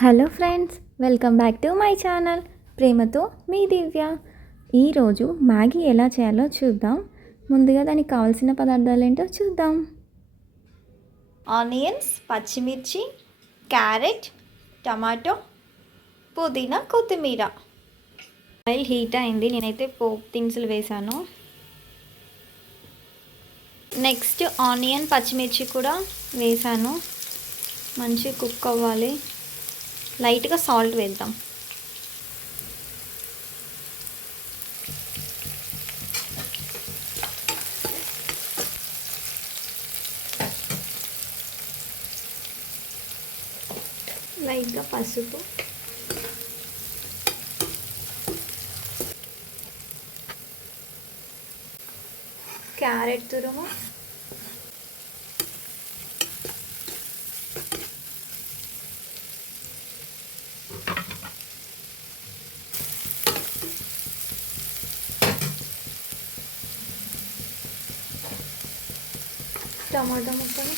Hello friends, welcome back to my channel ప్రేమతో మీ దివ్య. ఈరోజు మ్యాగీ ఎలా చేయాలో చూద్దాం. ముందుగా దానికి కావాల్సిన పదార్థాలు ఏంటో చూద్దాం. ఆనియన్స్, పచ్చిమిర్చి, క్యారెట్, టమాటో, పుదీనా, కొత్తిమీర. ఆయిల్ హీట్ అయింది, నేనైతే పోపు దినుసులు వేసాను. నెక్స్ట్ ఆనియన్, పచ్చిమిర్చి కూడా వేసాను. మంచి కుక్ అవ్వాలి. లైట్గా సాల్ట్ వేద్దాం. లైట్గా పసుపు, క్యారెట్ తురుము, టమాటా ముక్కలు,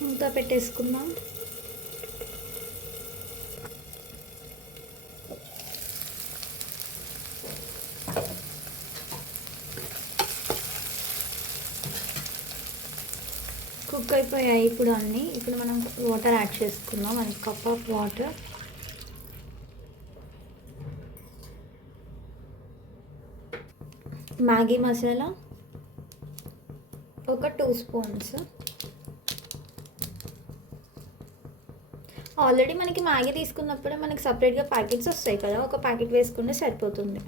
మూత పెట్టేసుకుందాం. కుక్ అయిపోయాయి ఇప్పుడు అన్నీ. ఇప్పుడు మనం వాటర్ యాడ్ చేసుకుందాం. 1 cup of water. Maggi masala ఒక 2 స్పూన్స్. ఆల్రెడీ మనకి మ్యాగీ తీసుకున్నప్పుడే మనకి సపరేట్గా ప్యాకెట్స్ వస్తాయి కదా, ఒక ప్యాకెట్ వేసుకుంటే సరిపోతుంది.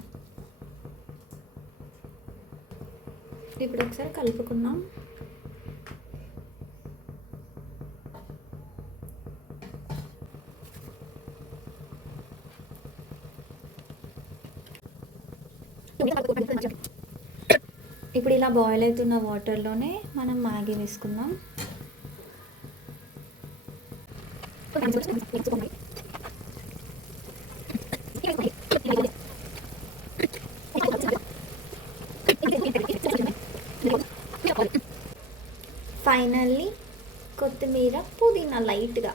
ఇప్పుడు ఒకసారి కలుపుకుందాం. ఇప్పుడు ఇలా బాయిల్ అవుతున్న వాటర్లోనే మనం మ్యాగీ వేసుకుందాం. ఫైనల్లీ కొత్తిమీర, పుదీనా లైట్గా.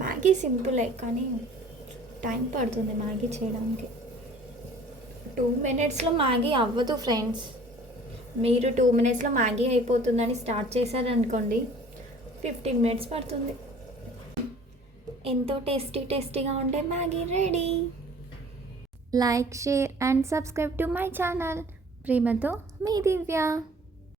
మ్యాగీ సింపులే కానీ టైం పడుతుంది మ్యాగీ చేయడానికి. 2 మినిట్స్లో మ్యాగీ అవ్వదు ఫ్రెండ్స్. మీరు 2 మినిట్స్లో మ్యాగీ అయిపోతుందని స్టార్ట్ చేశారనుకోండి, 15 మినిట్స్ పడుతుంది. ఎంతో టేస్టీగా ఉండే Maggi ready. Like, share and subscribe to my channel ప్రేమతో మీ దివ్య.